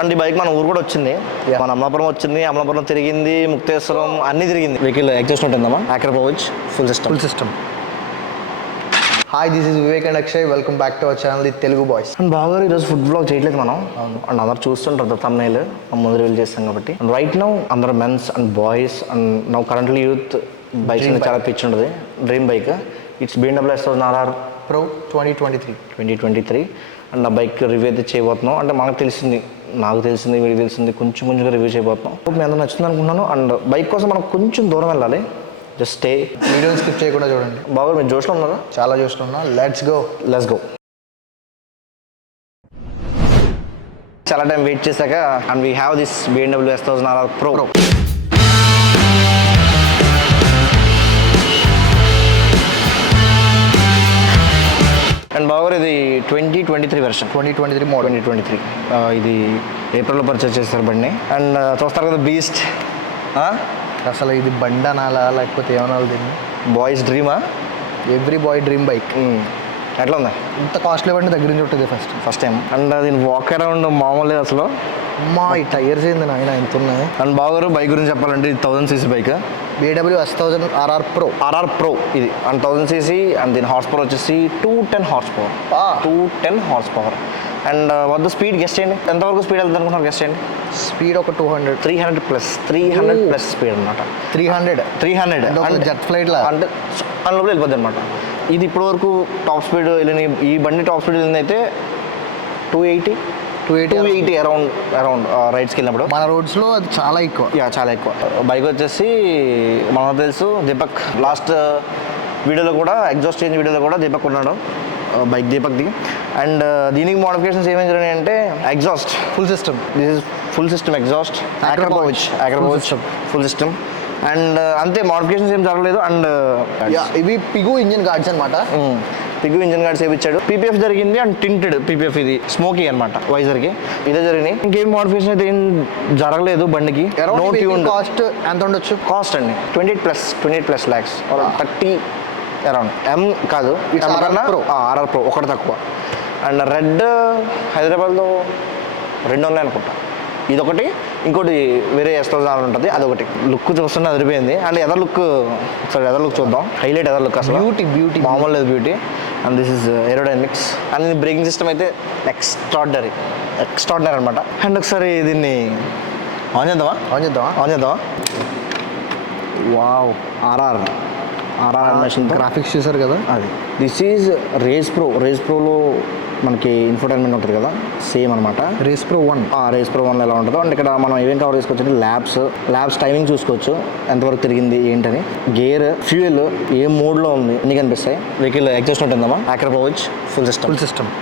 And ఈ bike మన ఊరు కూడా వచ్చింది. మన అమలాపురం వచ్చింది, అమలాపురం తిరిగింది, ముక్తేశ్వరం అన్ని తిరిగింది. వెహికల్ ఎగ్జాస్ట్ ఉంటుందమ్మా, Akrapovic full system. Hi, this is Vivek and Akshay. Welcome back to our channel the Telugu boys. And బాగా ఈరోజు ఫుడ్ బ్లాగ్ చేయట్లేదు మనం. అండ్ అందరు చూస్తుంటారు తమ్నైల్ ముందు రివీల్ చేస్తాం కాబట్టి. అండ్ రైట్ నౌ అందరు mens and boys and now currently youth bikes చాలా పిచ్చి ఉంటుంది. Dream bike it's BMW S1000RR Pro 2023. And ఆ బైక్ రివ్యూ అయితే చేయబోతున్నాం. అంటే నాకు తెలిసింది వీడికి తెలిసింది కొంచెంగా రివ్యూ చేయబోతున్నాం. మీ అందరూ నచ్చింది అనుకుంటున్నాను. అండ్ బైక్ కోసం మనం కొంచెం దూరం వెళ్ళాలి. జస్ట్ స్టే, వీడియోని స్కిప్ చేయకుండా చూడండి. బాగా మీరు జోష్లో ఉన్నారా? చాలా జోష్లో ఉన్నా. Let's go. చాలా టైం వెయిట్ చేశాక and we have this BMW S1000RR Pro. And బాగా ఇది 2023 వెర్షన్, 2023 మోడల్. 2023 ఇది ఏప్రిల్లో పర్చేస్ చేస్తారు బండిని. అండ్ చూస్తారు కదా బీస్ట్. అసలు ఇది బండి అనాలా లేకపోతే ఏమనాలి దీన్ని? బాయ్స్ డ్రీమా, ఎవ్రీ బాయ్ డ్రీమ్ బైక్. ఎట్లా ఉందా? ఇంత కాస్ట్లీ బండి దగ్గర నుంచి ఉంటుంది ఫస్ట్ టైం. అండ్ దీని వాక్ అరౌండ్ మామూలు లేదు అసలు. ఈ టైర్స్ ఏంది నాయన ఎంత ఉన్నాయి. అండ్ బాగా బైక్ గురించి చెప్పాలంటే ఇది 1000cc bike, BMW S1000RR Pro ఇది. అండ్ 1000cc అండ్ దీని హార్స్ పవర్ వచ్చేసి 210 హార్స్ పవర్. అండ్ వద్ద స్పీడ్ గెస్ట్ చేయండి, ఎంతవరకు స్పీడ్ వెళ్తుంది అనుకుంటున్నారు? గెస్ట్ చేయండి. స్పీడ్ ఒక 300 ప్లస్ స్పీడ్ అనమాట. 300 జెట్ ఫ్లైట్ లా అంటే అందులో వెళ్ళిపోద్ది అనమాట. ఇది ఇప్పటి వరకు టాప్ స్పీడ్ వెళ్ళిన ఈ బండి టాప్ స్పీడ్ వెళ్ళింది అయితే 280 అరౌండ్ రైడ్స్కి వెళ్ళినప్పుడు. మన రోడ్స్లో అది చాలా ఎక్కువ. బైక్ వచ్చేసి మనకు తెలుసు దీపక్ లాస్ట్ వీడియోలో కూడా ఎగ్జాస్ట్ చేంజ్ వీడియోలో కూడా దీపక్ ఉన్నాడు, బైక్ దీపక్ది. అండ్ దీనికి మోడిఫికేషన్స్ ఏమేమి జరిగినాయి అంటే exhaust full system. This is full system exhaust, Akrapovic full system. And అంతే, మోడిఫికేషన్స్ ఏం జరగలేదు. అండ్ ఇవి పిగు ఇంజిన్ గార్డ్స్ అనమాట. పిగు ఇంజిన్ గార్డ్స్ వేయించాడు. PPF జరిగింది అండ్ టింటెడ్ PPF, ఇది స్మోకీ అనమాట వైజర్కి. ఇదే జరిగినాయి. ఇంకేం మోడిఫికేషన్ అయితే ఏం జరగలేదు బండికి. కాస్ట్ ఎంత ఉండొచ్చు? కాస్ట్ అండి 28+ lakhs, 30 అరౌండ్. కాదు, RR Pro ఒకటి తక్కువ. అండ్ రెడ్ హైదరాబాద్లో 2 ఉన్నాయి అనుకుంటా. ఇదొకటి, ఇంకోటి వేరే S1000 ఉంటుంది, అదొకటి. లుక్ చూస్తున్నా అదిరిపోయింది. అండ్ ఎదర్ లుక్ చూద్దాం. హైలైట్ ఎదర్ లుక్ అసలు బ్యూటీ మామూలు లేదు beauty. And this is aerodynamics. And braking system అయితే ఎక్స్ట్రాడినరీ అనమాట. అండ్ ఒకసారి దీన్ని ఆన్ చేద్దామా? వావ్, RR అనిమేషన్ గ్రాఫిక్స్ చూసారు కదా. అది దిస్ ఈజ్ రేస్ ప్రోలో మనకి ఇన్ఫోటైన్మెంట్ ఉంటుంది కదా, సేమ్ అనమాట. రేస్ ప్రో 1 ఎలా ఉంటుందో. అంటే ఇక్కడ మనం ఏమేం కవర్ చేసుకోవచ్చు, ల్యాబ్స్ టైమింగ్ చూసుకోవచ్చు, ఎంతవరకు తిరిగింది ఏంటని, గేర్, ఫ్యూయల్ ఏ మోడ్లో ఉంది అన్ని కనిపిస్తాయి. వెహికల్ ఎగ్జాస్ట్ ఉంటుందమ్మా, ఆక్రోపోవిచ్ ఫుల్ సిస్టమ్.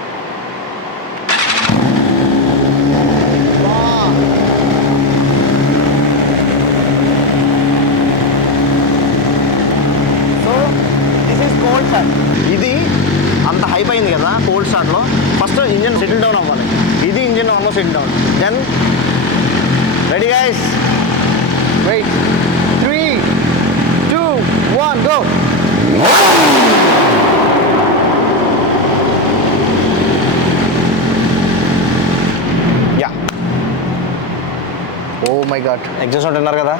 ఇది అంత హైప్ అయింది కదా కోల్డ్ స్టార్ట్లో. ఫస్ట్ ఇంజన్ సెటిల్ డౌన్ అవ్వాలి. ఇది engine almost settle down. Then ready guys, wait, 3, 2, 1 go. Oh my God, exhaust ఉంటున్నారు కదా,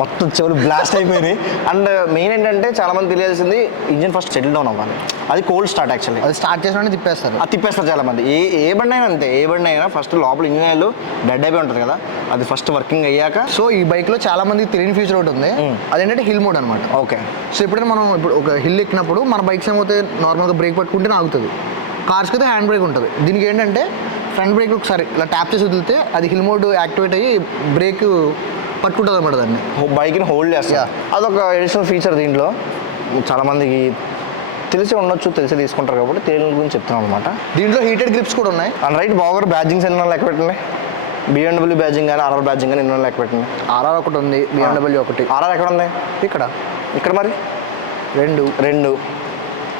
మొత్తం చెవులు బ్లాస్ట్ అయిపోయినాయి. అండ్ మెయిన్ ఏంటంటే చాలా మంది తెలియాల్సింది, ఇంజిన్ ఫస్ట్ సెటిల్ డౌన్ అవ్వాలి. అది కోల్డ్ స్టార్ట్ యాక్చువల్లీ. అది స్టార్ట్ చేసిన తిప్పేస్తారు చాలా మంది. ఏ బండి అయినా అంతే, ఏ బండి అయినా ఫస్ట్ లోపల ఇంజిన్ ఆయిల్ డెడ్ అయిపోయి ఉంటుంది కదా, అది ఫస్ట్ వర్కింగ్ అయ్యాక. సో ఈ బైక్లో చాలా మందికి తెలియని ఫీచర్ ఒకటి ఉంది, అదేంటంటే హిల్ మోడ్ అనమాట. ఓకే. సో ఎప్పుడైనా మనం ఒక హిల్ ఎక్కినప్పుడు మన బైక్స్ ఏమవుతాయి, నార్మల్గా బ్రేక్ పట్టుకుంటే ఆగుతుంది. కార్స్కి అయితే హ్యాండ్ బ్రేక్ ఉంటుంది. దీనికి ఏంటంటే ఫ్రంట్ బ్రేక్ ఒకసారి ఇలా ట్యాప్ చేసి వదిలితే అది హిల్ మోడ్ యాక్టివేట్ అయ్యి బ్రేక్ పట్టుకుంటుంది అనమాట. దాన్ని బైక్ని హోల్డ్ చేస్తా. అదొక ఎడిషనల్ ఫీచర్. దీంట్లో చాలామందికి తెలిసి ఉండొచ్చు, తెలిసి తీసుకుంటారు కాబట్టి తెలియని గురించి చెప్తున్నాం అనమాట. దీంట్లో హీటెడ్ గ్రిప్స్ కూడా ఉన్నాయి. అండ్ రైట్ బాగా బ్యాడ్జింగ్స్ ఎన్ని లెక్క పెట్టండి. BMW బ్యాడ్జింగ్ కానీ RR బ్యాడ్జింగ్ కానీ ఎన్నో లెక్క పెట్టండి. RR ఒకటి ఉంది, BMW ఒకటి. RR ఎక్కడ ఉంది? ఇక్కడ మరి 2.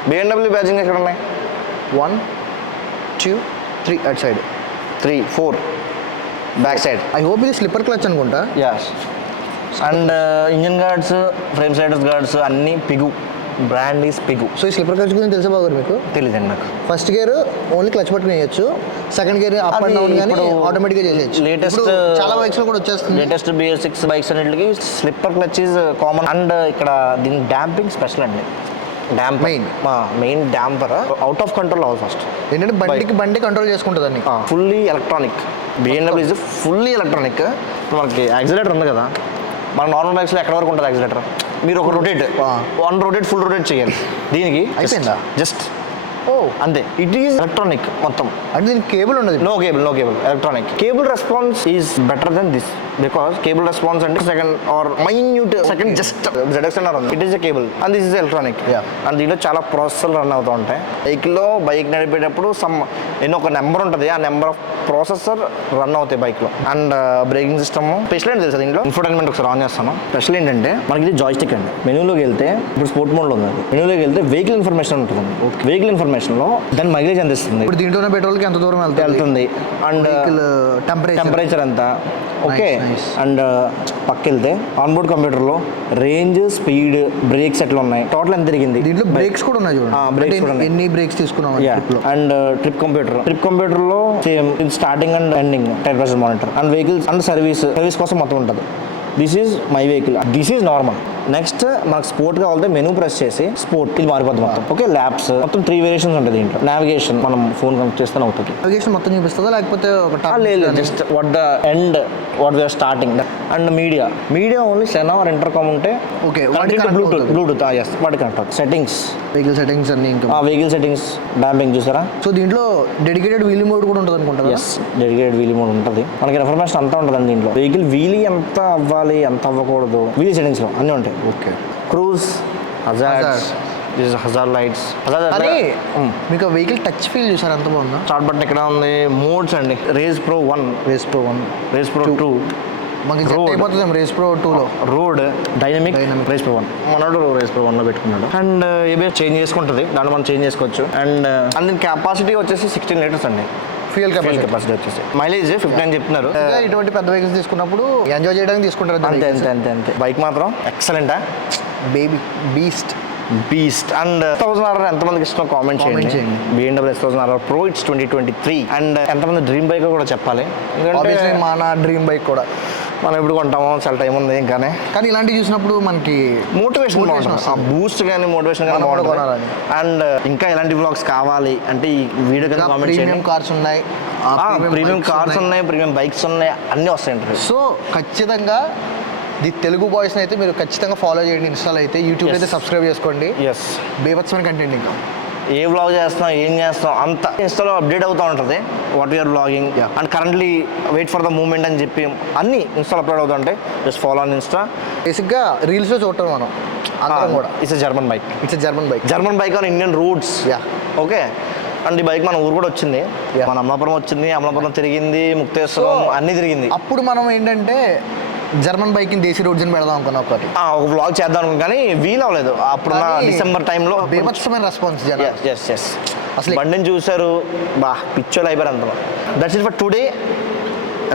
BMW బ్యాడ్జింగ్ ఎక్కడ ఉన్నాయి? 1, 2, 3 at side, 3, 4 back side. I hope ఇది స్లిప్పర్ క్లచ్ అనుకుంటా. Yes. And engine guards, frame sliders guards అన్నీ Puig. Brand is Puig. So ఈ స్లిప్పర్ క్లచ్ గురించి తెలిసే బాగా మీకు? తెలియదండి నాకు. ఫస్ట్ గేర్ ఓన్లీ క్లచ్ పట్టుకుని వేయచ్చు, second gear up and down కానీ ఇప్పుడు ఆటోమేటిక్గా చేసేయచ్చు. లేటెస్ట్ ఇప్పుడు చాలా బైక్స్ లో కూడా వచ్చేస్తుంది. లేటెస్ట్ BS6 బైక్స్ అన్నిటికి slipper clutch is common. And ఇక్కడ దీని డాంపింగ్ స్పెషల్ అండి. Main damper out of control అవ్వాలి ఫస్ట్. ఏంటంటే బండి కంట్రోల్ చేసుకుంటుంది అన్ని. Fully electronic. BMW is fully electronic. ఇప్పుడు మనకి యాక్సిలేటర్ ఉంది కదా, మన నార్మల్ బైక్స్లో ఎక్కడ వరకు ఉంటుంది యాక్సిలేటర్? మీరు ఒక rotate, one rotate full rotate చేయాలి. దీనికి అయిపోయిందా? జస్ట్ అంతే. ఇట్ ఈస్ ఎలక్ట్రానిక్ మొత్తం. అంటే దీనికి కేబుల్ ఉండదు. No cable electronic. Cable response is better then this because cable response అంటే second or minute second just ZX-R ఉంది. It is a cable and this is electronic. And దీంట్లో చాలా ప్రాసెసర్లు run అవుతూ ఉంటాయి. బైక్ నడిపేటప్పుడు ఒక నెంబర్ ఉంటుంది, ఆ నెంబర్ ఆఫ్ ప్రాసెసర్ రన్ అవుతాయి బైక్లో. అండ్ బ్రేకింగ్ సిస్టమ్ స్పెషల్ ఏంటి తెలుసా దీంట్లో? ఇన్ఫోటైన్మెంట్ ఒకసారి ఆన్ చేస్తాను. స్పెషల్ ఏంటంటే మనకి ఇది జాయ్స్టిక్ అండి. మెనూలోకి వెళ్తే ఇప్పుడు స్పోర్ట్ మోడ్లో ఉంది. మెనూలోకి వెళ్తే వెహికల్ ఇన్ఫర్మేషన్ ఉంటుంది. వెహికల్ ఇన్ఫర్మేషన్లో దాని మైలేజ్ అందిస్తుంది. ఇప్పుడు దీంట్లోనే పెట్రోల్కి ఎంత దూరం వెళ్తుంది అండ్ టెంపరేచర్ ఎంత. ఓకే. అండ్ పక్క వెళ్తే ఆన్బోర్డ్ కంప్యూటర్లో రేంజ్, స్పీడ్, బ్రేక్స్ ఎట్లా ఉన్నాయి, టోటల్ ఎంత తిరిగింది. దీంట్లో బ్రేక్స్ కూడా ఉన్నాయి చూడండి. బ్రేక్స్ కూడా ఎన్ని బ్రేక్స్ తీసుకున్నాం. అండ్ ట్రిప్ కంప్యూటర్లో same starting and ending tyre pressure monitor and vehicles and service కోసం మొత్తం ఉంటుంది. This is my vehicle, this is normal. Next మనకు స్పోర్ట్ కావాలంటే మెనూ ప్రెస్ చేసి స్పోర్ట్ ఇది మారిపోతుంది మొత్తం. ఓకే. ల్యాబ్స్ మొత్తం 3 వేరియేషన్స్ ఉంటుంది దీంట్లో. నావిగేషన్ మనం ఫోన్ కనెక్ట్ చేస్తేనే అవుతుంది. నావిగేషన్ మొత్తం చూపిస్తుందా లేకపోతే ఒక లేదు, just what the end, what we are starting. And media only Sena or intercom ఉంటే ఓకే. బ్లూటూత్ ఎస్ వాటి కనెక్ట్ అవుతుంది. సెట్టింగ్స్, వెహికల్ సెట్టింగ్స్ అన్ని ఇంకా వెహికల్ సెట్టింగ్స్, డాంపింగ్ చూసారా. సో దీంట్లో డెడికేటెడ్ వీలీ మోడ్ కూడా ఉంటుంది అనుకుంటా. ఎస్, డెడికేటెడ్ వీలీ మోడ్ ఉంటుంది. మనకి ఇన్ఫర్మేషన్ అంతా ఉంటుంది దీంట్లో. వెహికల్ వీలీ ఎంత అవ్వాలి, ఎంత అవ్వకూడదు, వీలీ సెట్టింగ్స్లో అన్నీ ఉంటాయి. Okay. Cruise, hazards, hazard lights. కానీ మీకు వెహికల్ టచ్ ఫీల్ చూసారు ఎంత బాగుందా. స్టార్ట్ బటన్ ఇక్కడ ఉంది. మోడ్స్ అండి, రేస్ ప్రో 1, రేస్ ప్రో 2 మనకి అయిపోతుంది. రేస్ ప్రో 2లో రోడ్ డైనమిక్, రేస్ ప్రో 1 మనోడు రేస్ ప్రో 1లో పెట్టుకున్నాడు. అండ్ ఏబిఎస్ చేంజ్ చేసుకుంటుంది, దాంట్లో మనం చేంజ్ చేసుకోవచ్చు. అండ్ దీని కెపాసిటీ వచ్చేసి 16 లీటర్స్ అండి. ఫ్యూయల్ కెపాసిటీ వచ్చేసి. మైలేజ్ 15 చెప్తున్నారు. ఇటువంటి పెద్ద వెహికల్స్ తీసుకున్నప్పుడు ఎంజాయ్ చేయడానికి తీసుకుంటారు. అంతే. బైక్ మాత్రం ఎక్సలెంటా. Baby beast. అండ్ S1000R ఎంతమందికి ఇష్టం కామెంట్ చేయండి. BMW S1000R Pro it's 2023. And ఎంతమంది డ్రీమ్ బైక్ కూడా చెప్పాలి. ఎందుకంటే మన డ్రీమ్ బైక్ కూడా మనం ఎప్పుడు కొంటామో చాలా టైం ఉంది ఇంకానే. కానీ ఇలాంటివి చూసినప్పుడు మనకి మోటివేషన్ బూస్ట్ కానీ మోటివేషన్ కానీ బాగుంటుంది. అండ్ ఇంకా ఇలాంటి బ్లాగ్స్ కావాలి అంటే ఈ వీడియో కింద కామెంట్ చేయండి. ప్రీమియం కార్స్ ఉన్నాయి, ప్రీమియం బైక్స్ ఉన్నాయి, అన్నీ వస్తాయి. సో ఖచ్చితంగా ది తెలుగు బాయ్స్ని అయితే మీరు ఖచ్చితంగా ఫాలో చేయండి. ఇన్స్టాల్ అయితే, యూట్యూబ్ అయితే సబ్స్క్రైబ్ చేసుకోండి. బీభత్సమైన కంటెంట్ ఇంకా ఏ వ్లాగ్ చేస్తాం, ఏం చేస్తాం అంత ఇన్స్టాలో అప్డేట్ అవుతూ ఉంటుంది. What you are vlogging and currently wait for the moment అని చెప్పి అన్నీ ఇన్స్టాలో అప్లోడ్ అవుతూ ఉంటాయి. Just follow on Insta. బేసిక్గా రీల్స్లో చూడటం మనం అందరం కూడా. It's German bike on Indian routes. Okay. And ఈ బైక్ మన ఊరు కూడా వచ్చింది. మన అమలాపురం తిరిగింది, ముక్తేశ్వరం అన్నీ తిరిగింది. అప్పుడు మనం ఏంటంటే జర్మన్ బైక్ దేశీ రోడ్స్ అని పెడదాం అనుకున్నా. ఒక వ్లాగ్ చేద్దాం అనుకున్నా కానీ వీలు అవ్వలేదు. అప్పుడు డిసెంబర్ టైంలో బీభత్సమైన రెస్పాన్స్. అసలు బండిని చూసారు, పిచ్చోలు అయిపోయారు అంత. That's it for today.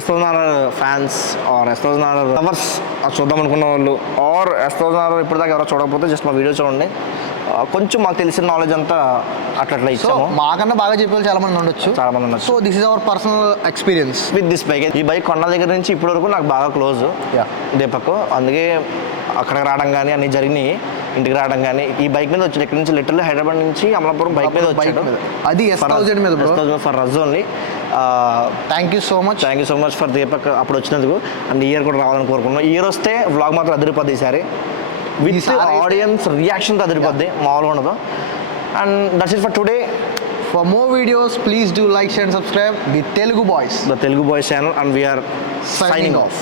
S1000R fans or S1000R lovers చూద్దాం అనుకున్న వాళ్ళు ఆర్ S1000R ఇప్పటిదాకా ఎవరో చూడకపోతే జస్ట్ మా వీడియో చూడండి. కొంచెం మాకు తెలిసిన నాలెడ్జ్ అంతా అట్లా ఇచ్చాము. మాకన్నా బాగా చెప్పేవాళ్ళు చాలా మంది ఉండొచ్చు. So this is our personal experience with this bike. ఈ బైక్ కొన్న దగ్గర నుంచి ఇప్పటి వరకు నాకు బాగా క్లోజ్ దీపక్. అందుకే అక్కడికి రావడం కానీ అన్ని జరిగినాయి, ఇంటికి రావడం కానీ. ఈ బైక్ మీద వచ్చి ఇక్కడ నుంచి లిటరల్లీ హైదరాబాద్ నుంచి అమలాపురం బైక్ మీద వచ్చాడు. అది S1000 మీద for రజ్ only. Thank you so much for Deepak అప్పుడు వచ్చినందుకు. అండ్ ఇయర్ కూడా రావాలని కోరుకున్నాం. ఇయర్ వస్తే వ్లాగ్ మాత్రం అదిరిపోద్ది ఈసారి. విత్ ఆడియన్స్ రియాక్షన్తో అదిరిపోద్ది, మామూలుగా ఉండదు. And that's it for today. For more videos, please do like, share and subscribe. The Telugu Boys channel, and we are signing off.